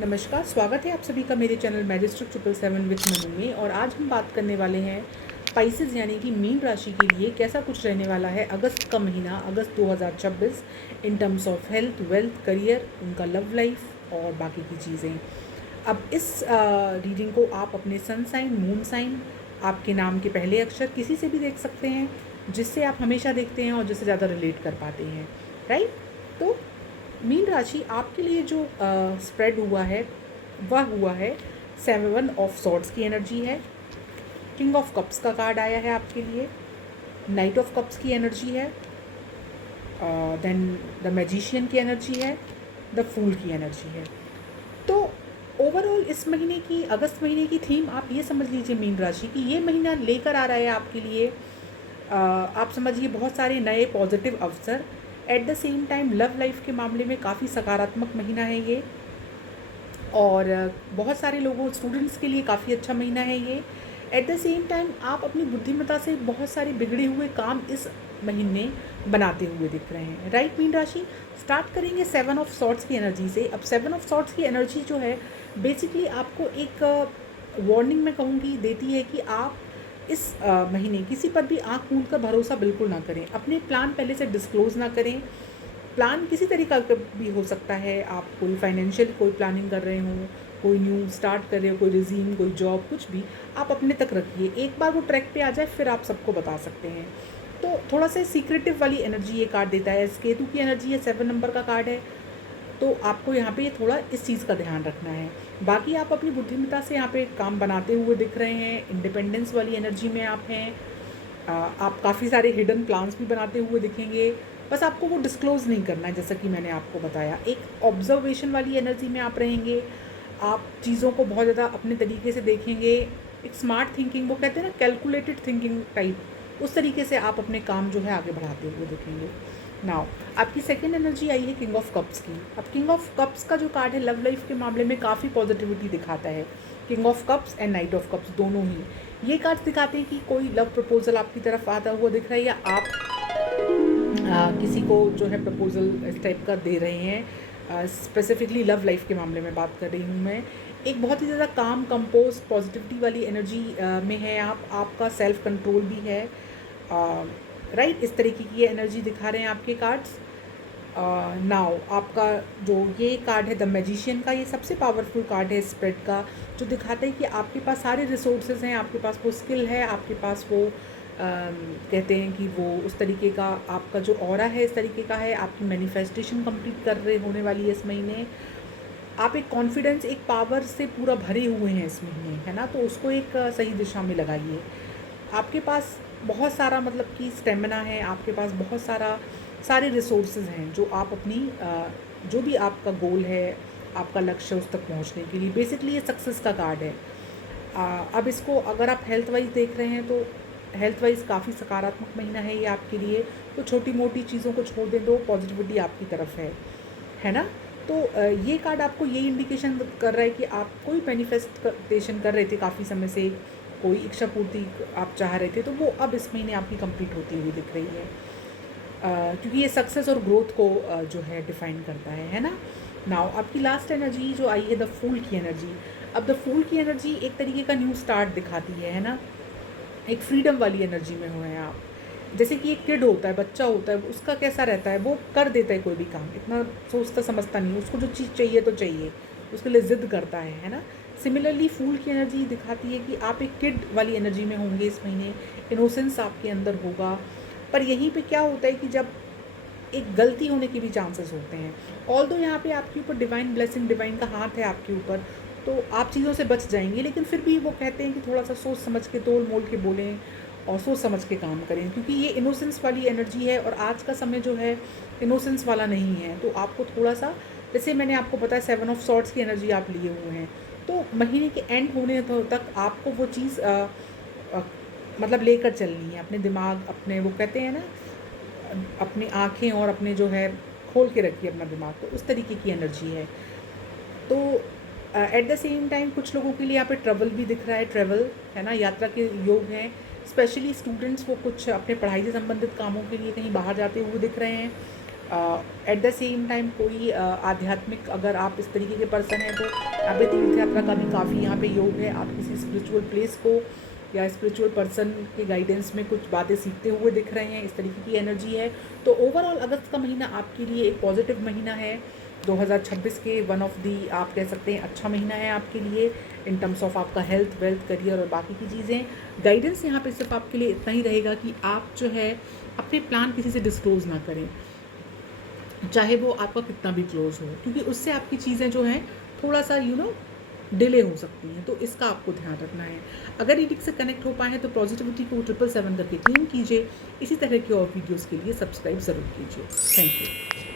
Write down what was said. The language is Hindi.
नमस्कार, स्वागत है आप सभी का मेरे चैनल मैजिस्ट्रिक 777 विथ मनु में। और आज हम बात करने वाले हैं स्पाइसेस यानी कि मीन राशि के लिए कैसा कुछ रहने वाला है अगस्त का महीना, अगस्त 2026 in terms of health, wealth, career, उनका लव लाइफ और बाकी की चीज़ें। अब इस रीडिंग को आप अपने सन साइन, मून साइन, आपके नाम के पहले अक्षर किसी से भी देख सकते हैं जिससे आप हमेशा देखते हैं और जिससे ज़्यादा रिलेट कर पाते हैं, राइट। तो मीन राशि आपके लिए जो स्प्रेड हुआ है वह हुआ है 7 ऑफ सॉर्ड्स की एनर्जी है, किंग ऑफ कप्स का कार्ड आया है आपके लिए, नाइट ऑफ कप्स की एनर्जी है, देन द मैजिशियन की एनर्जी है, द फूल की एनर्जी है। तो ओवरऑल इस महीने की, अगस्त महीने की थीम आप ये समझ लीजिए मीन राशि की ये महीना लेकर आ रहा है आपके लिए, आप समझिए बहुत सारे नए पॉजिटिव अवसर। At the same time love life के मामले में काफ़ी सकारात्मक महीना है ये, और बहुत सारे लोगों, स्टूडेंट्स के लिए काफ़ी अच्छा महीना है ये। एट द सेम टाइम आप अपनी बुद्धिमत्ता से बहुत सारे बिगड़े हुए काम इस महीने बनाते हुए दिख रहे हैं, राइट। मीन राशि स्टार्ट करेंगे 7 ऑफ सॉर्ड्स की एनर्जी से। अब 7 ऑफ सॉर्ड्स की एनर्जी जो है बेसिकली आपको एक वार्निंग मैं कहूँगी देती है कि आप इस महीने किसी पर भी आँख मूंद कर भरोसा बिल्कुल ना करें, अपने प्लान पहले से डिस्क्लोज़ ना करें। प्लान किसी तरीका का भी हो सकता है, आप कोई फाइनेंशियल कोई प्लानिंग कर रहे हो, कोई न्यू स्टार्ट कर रहे हो, कोई रिजीम, कोई जॉब, कुछ भी आप अपने तक रखिए। एक बार वो ट्रैक पे आ जाए फिर आप सबको बता सकते हैं। तो थोड़ा सा सीक्रेटिव वाली एनर्जी ये कार्ड देता है। केतु की एनर्जी है, 7 नंबर का कार्ड है, तो आपको यहाँ पे थोड़ा इस चीज़ का ध्यान रखना है। बाकी आप अपनी बुद्धिमत्ता से यहाँ पे काम बनाते हुए दिख रहे हैं, इंडिपेंडेंस वाली एनर्जी में आप हैं। आप काफ़ी सारे हिडन प्लान्स भी बनाते हुए दिखेंगे, बस आपको वो डिस्क्लोज़ नहीं करना है। जैसा कि मैंने आपको बताया, एक ऑब्जर्वेशन वाली एनर्जी में आप रहेंगे, आप चीज़ों को बहुत ज़्यादा अपने तरीके से देखेंगे। एक स्मार्ट थिंकिंग, वो कहते हैं ना कैलकुलेटेड थिंकिंग टाइप, उस तरीके से आप अपने काम जो है आगे बढ़ाते हुए दिखेंगे। नाउ आपकी सेकेंड एनर्जी आई है किंग ऑफ कप्स की। अब किंग ऑफ कप्स का जो कार्ड है लव लाइफ के मामले में काफ़ी पॉजिटिविटी दिखाता है। King of cups and night of cups दोनों ही ये कार्ड दिखाते हैं कि कोई लव प्रपोजल आपकी तरफ आता हुआ दिख रहा है, या आप किसी को जो है प्रपोजल इस टाइप का दे रहे हैं। स्पेसिफिकली लव लाइफ के मामले में बात कर रही हूँ मैं। एक बहुत ही ज़्यादा काम, कंपोज, पॉजिटिविटी वाली एनर्जी में है आप, आपका सेल्फ कंट्रोल भी है, राइट। इस तरीके की एनर्जी दिखा रहे हैं आपके कार्ड्स। नाउ आपका जो ये कार्ड है द मैजिशियन का, ये सबसे पावरफुल कार्ड है स्प्रेड का, जो दिखाता है कि आपके पास सारे रिसोर्सेज हैं, आपके पास वो स्किल है, आपके पास वो कहते हैं कि वो उस तरीके का आपका जो ऑरा है इस तरीके का है, आपकी मैनिफेस्टेशन कंप्लीट कर रहे होने वाली है इस महीने। आप एक कॉन्फिडेंस, एक पावर से पूरा भरे हुए हैं इस महीने, है ना। तो उसको एक सही दिशा में लगाइए। आपके पास बहुत सारा मतलब कि स्टेमिना है, आपके पास बहुत सारे रिसोर्सेज हैं जो आप अपनी जो भी आपका गोल है, आपका लक्ष्य, उस तक पहुंचने के लिए, बेसिकली ये सक्सेस का कार्ड है। अब इसको अगर आप हेल्थ वाइज देख रहे हैं तो हेल्थ वाइज काफ़ी सकारात्मक महीना है ये आपके लिए। तो छोटी मोटी चीज़ों को छोड़ दें, तो पॉजिटिविटी आपकी तरफ है ना। तो ये कार्ड आपको ये इंडिकेशन कर रहा है कि आप कोई मैनिफेस्टेशन कर रहे थे काफ़ी समय से, कोई इच्छा पूर्ति आप चाह रहे थे, तो वो अब इस महीने आपकी कंप्लीट होती हुई दिख रही है, क्योंकि ये सक्सेस और ग्रोथ को जो है डिफाइन करता है ना। नाउ आपकी लास्ट एनर्जी जो आई है द फूल की एनर्जी। अब द फूल की एनर्जी एक तरीके का न्यू स्टार्ट दिखाती है ना। एक फ्रीडम वाली एनर्जी में हो हैं आप। जैसे कि एक किड होता है, बच्चा होता है, उसका कैसा रहता है, वो कर देता है कोई भी काम, इतना सोचता समझता नहीं, उसको जो चीज़ चाहिए तो चाहिए, उसके लिए ज़िद करता है ना। सिमिलरली फूल की एनर्जी दिखाती है कि आप एक किड वाली एनर्जी में होंगे इस महीने, इनोसेंस आपके अंदर होगा। पर यहीं पे क्या होता है कि जब एक गलती होने के भी चांसेस होते हैं, ऑल्दो यहाँ पे आपके ऊपर डिवाइन ब्लेसिंग, डिवाइन का हाथ है आपके ऊपर, तो आप चीज़ों से बच जाएंगे। लेकिन फिर भी वो कहते हैं कि थोड़ा सा सोच समझ के, तोल मोल के बोलें और सोच समझ के काम करें, क्योंकि ये इनोसेंस वाली एनर्जी है और आज का समय जो है इनोसेंस वाला नहीं है। तो आपको थोड़ा सा, जैसे मैंने आपको बताया 7 ऑफ सॉर्ड्स की एनर्जी आप लिए हुए हैं, तो महीने के एंड होने तक आपको वो चीज़ मतलब लेकर चलनी है अपने दिमाग, अपने वो कहते हैं ना, अपनी आँखें और अपने जो है खोल के रखिए अपना दिमाग, तो उस तरीके की एनर्जी है। तो एट द सेम टाइम कुछ लोगों के लिए यहाँ पे ट्रैवल भी दिख रहा है, ट्रैवल है ना, यात्रा के योग हैं। स्पेशली स्टूडेंट्स वो कुछ अपने पढ़ाई से संबंधित कामों के लिए कहीं बाहर जाते हुए दिख रहे हैं। एट द सेम टाइम कोई आध्यात्मिक, अगर आप इस तरीके के पर्सन हैं तो यहाँ पे तीर्थ यात्रा का भी काफ़ी यहाँ पे योग है। आप किसी स्पिरिचुअल प्लेस को या स्पिरिचुअल पर्सन के गाइडेंस में कुछ बातें सीखते हुए दिख रहे हैं, इस तरीके की एनर्जी है। तो ओवरऑल अगस्त का महीना आपके लिए एक पॉजिटिव महीना है। 2026 के वन ऑफ दी आप कह सकते हैं अच्छा महीना है आपके लिए इन टर्म्स ऑफ आपका हेल्थ, वेल्थ, करियर और बाकी की चीज़ें। गाइडेंस यहाँ पे सिर्फ आपके लिए इतना ही रहेगा कि आप जो है अपने प्लान किसी से डिस्क्लोज़ ना करें, चाहे वो आपका कितना भी क्लोज हो, क्योंकि उससे आपकी चीज़ें जो हैं थोड़ा सा डिले हो सकती हैं। तो इसका आपको ध्यान रखना है। अगर रीडिंग से कनेक्ट हो पाए हैं तो पॉजिटिविटी को 777 करके क्लेम कीजिए। इसी तरह के और वीडियोज़ के लिए सब्सक्राइब ज़रूर कीजिए। Thank you.